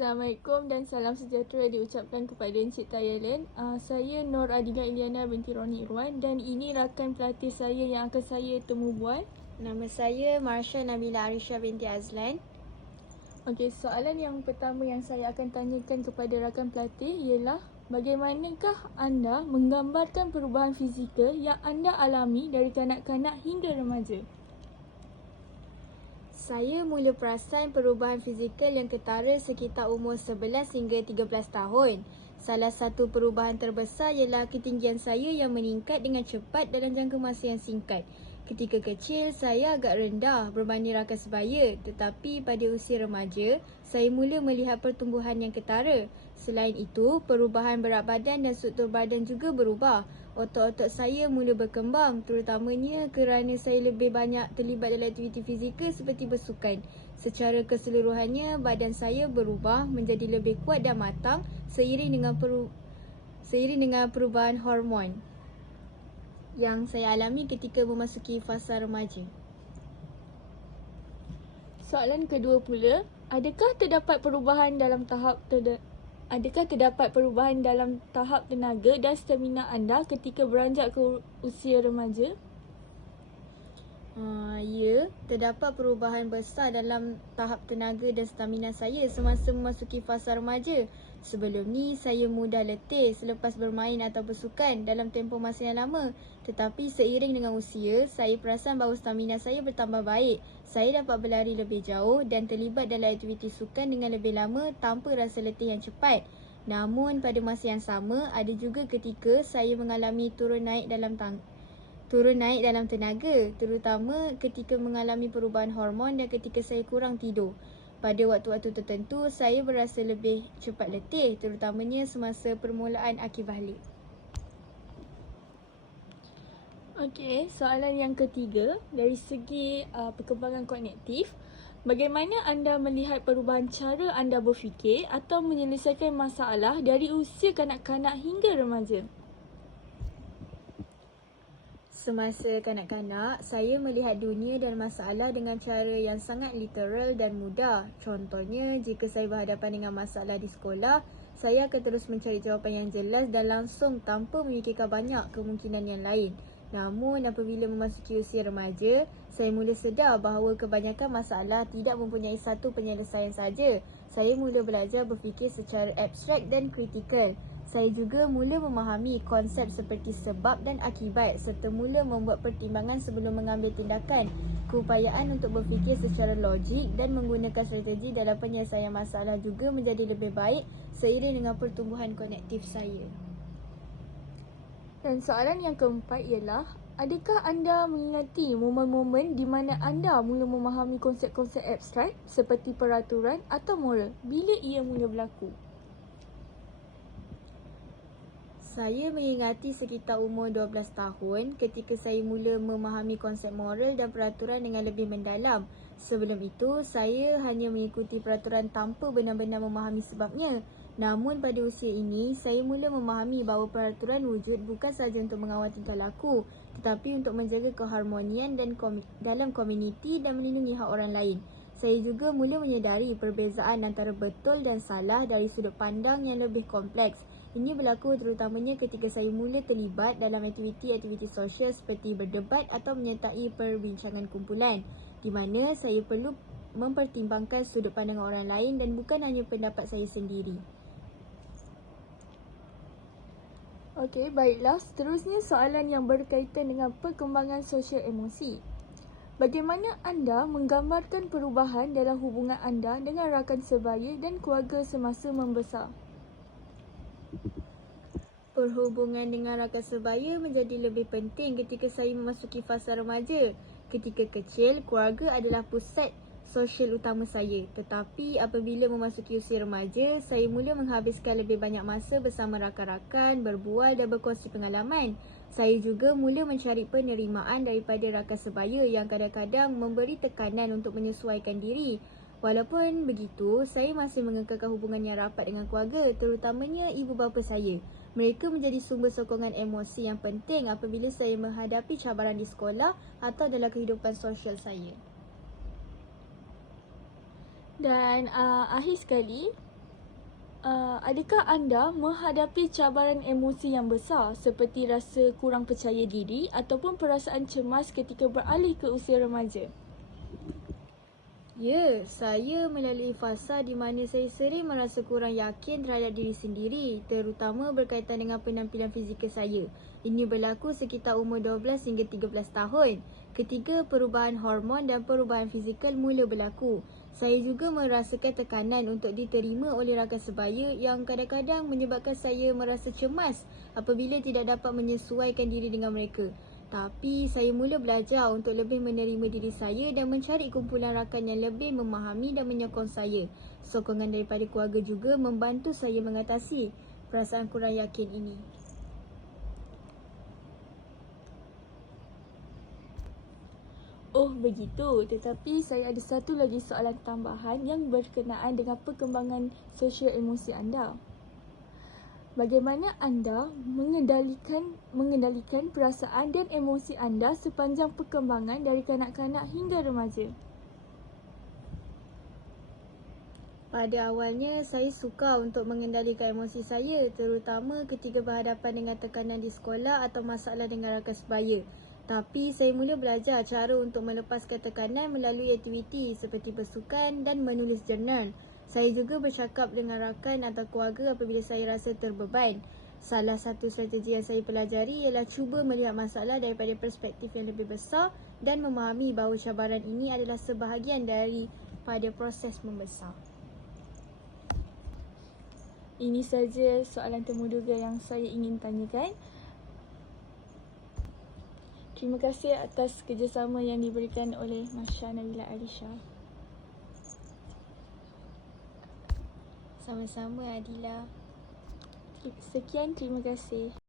Assalamualaikum dan salam sejahtera diucapkan kepada Encik Thailand. Saya Nur Adinga Iliana binti Roni Irwan dan ini rakan pelatih saya yang akan saya temu bual. Nama saya Marsha Nabila Arisha binti Azlan. Okey, soalan yang pertama yang saya akan tanyakan kepada rakan pelatih ialah bagaimanakah anda menggambarkan perubahan fizikal yang anda alami dari kanak-kanak hingga remaja? Saya mula perasan perubahan fizikal yang ketara sekitar umur 11 hingga 13 tahun. Salah satu perubahan terbesar ialah ketinggian saya yang meningkat dengan cepat dalam jangka masa yang singkat. Ketika kecil, saya agak rendah berbanding rakan sebaya, tetapi pada usia remaja, saya mula melihat pertumbuhan yang ketara. Selain itu, perubahan berat badan dan struktur badan juga berubah. Otot-otot saya mula berkembang, terutamanya kerana saya lebih banyak terlibat dalam aktiviti fizikal seperti bersukan. Secara keseluruhannya, badan saya berubah menjadi lebih kuat dan matang seiring dengan perubahan hormon yang saya alami ketika memasuki fasa remaja. Soalan kedua pula, adakah terdapat perubahan dalam tahap tenaga dan stamina anda ketika beranjak ke usia remaja? Ya, terdapat perubahan besar dalam tahap tenaga dan stamina saya semasa memasuki fasa remaja. Sebelum ni, saya mudah letih selepas bermain atau bersukan dalam tempoh masa yang lama. Tetapi seiring dengan usia, saya perasan bahawa stamina saya bertambah baik. Saya dapat berlari lebih jauh dan terlibat dalam aktiviti sukan dengan lebih lama tanpa rasa letih yang cepat. Namun pada masa yang sama, ada juga ketika saya mengalami turun naik dalam tenaga, terutama ketika mengalami perubahan hormon dan ketika saya kurang tidur. Pada waktu-waktu tertentu, saya berasa lebih cepat letih, terutamanya semasa permulaan akhir balik. Okey, soalan yang ketiga, dari segi perkembangan kognitif, bagaimana anda melihat perubahan cara anda berfikir atau menyelesaikan masalah dari usia kanak-kanak hingga remaja? Semasa kanak-kanak, saya melihat dunia dan masalah dengan cara yang sangat literal dan mudah. Contohnya, jika saya berhadapan dengan masalah di sekolah, saya akan terus mencari jawapan yang jelas dan langsung tanpa memikirkan banyak kemungkinan yang lain. Namun, apabila memasuki usia remaja, saya mula sedar bahawa kebanyakan masalah tidak mempunyai satu penyelesaian saja. Saya mula belajar berfikir secara abstrak dan kritikal. Saya juga mula memahami konsep seperti sebab dan akibat serta mula membuat pertimbangan sebelum mengambil tindakan. Keupayaan untuk berfikir secara logik dan menggunakan strategi dalam penyelesaian masalah juga menjadi lebih baik seiring dengan pertumbuhan kognitif saya. Dan soalan yang keempat ialah, adakah anda mengingati momen-momen di mana anda mula memahami konsep-konsep abstrak seperti peraturan atau moral? Bila ia mula berlaku? Saya mengingati sekitar umur 12 tahun ketika saya mula memahami konsep moral dan peraturan dengan lebih mendalam. Sebelum itu, saya hanya mengikuti peraturan tanpa benar-benar memahami sebabnya. Namun pada usia ini, saya mula memahami bahawa peraturan wujud bukan sahaja untuk mengawal tingkah laku, tetapi untuk menjaga keharmonian dalam komuniti dan melindungi hak orang lain. Saya juga mula menyedari perbezaan antara betul dan salah dari sudut pandang yang lebih kompleks. Ini berlaku terutamanya ketika saya mula terlibat dalam aktiviti-aktiviti sosial seperti berdebat atau menyertai perbincangan kumpulan, di mana saya perlu mempertimbangkan sudut pandang orang lain dan bukan hanya pendapat saya sendiri. Okey, baiklah. Seterusnya soalan yang berkaitan dengan perkembangan sosial emosi. Bagaimana anda menggambarkan perubahan dalam hubungan anda dengan rakan sebaya dan keluarga semasa membesar? Perhubungan dengan rakan sebaya menjadi lebih penting ketika saya memasuki fasa remaja. Ketika kecil, keluarga adalah pusat sosial utama saya. Tetapi apabila memasuki usia remaja, saya mula menghabiskan lebih banyak masa bersama rakan-rakan, berbual dan berkongsi pengalaman. Saya juga mula mencari penerimaan daripada rakan sebaya yang kadang-kadang memberi tekanan untuk menyesuaikan diri. Walaupun begitu, saya masih mengekalkan hubungan yang rapat dengan keluarga, terutamanya ibu bapa saya. Mereka menjadi sumber sokongan emosi yang penting apabila saya menghadapi cabaran di sekolah atau dalam kehidupan sosial saya. Dan akhir sekali, Adakah anda menghadapi cabaran emosi yang besar seperti rasa kurang percaya diri ataupun perasaan cemas ketika beralih ke usia remaja? Ya, saya melalui fasa di mana saya sering merasa kurang yakin terhadap diri sendiri, terutama berkaitan dengan penampilan fizikal saya. Ini berlaku sekitar umur 12 hingga 13 tahun. Ketika perubahan hormon dan perubahan fizikal mula berlaku, saya juga merasakan tekanan untuk diterima oleh rakan sebaya yang kadang-kadang menyebabkan saya merasa cemas apabila tidak dapat menyesuaikan diri dengan mereka. Tapi saya mula belajar untuk lebih menerima diri saya dan mencari kumpulan rakan yang lebih memahami dan menyokong saya. Sokongan daripada keluarga juga membantu saya mengatasi perasaan kurang yakin ini. Oh begitu, tetapi saya ada satu lagi soalan tambahan yang berkenaan dengan perkembangan sosial emosi anda. Bagaimana anda mengendalikan perasaan dan emosi anda sepanjang perkembangan dari kanak-kanak hingga remaja? Pada awalnya, saya suka untuk mengendalikan emosi saya, terutama ketika berhadapan dengan tekanan di sekolah atau masalah dengan rakan sebaya. Tapi saya mula belajar cara untuk melepaskan tekanan melalui aktiviti seperti bersukan dan menulis jurnal. Saya juga bercakap dengan rakan atau keluarga apabila saya rasa terbeban. Salah satu strategi yang saya pelajari ialah cuba melihat masalah daripada perspektif yang lebih besar dan memahami bahawa cabaran ini adalah sebahagian daripada proses membesar. Ini saja soalan temuduga yang saya ingin tanyakan. Terima kasih atas kerjasama yang diberikan oleh Masya Nabila Alisha. Sama-sama Adila. Sekian, terima kasih.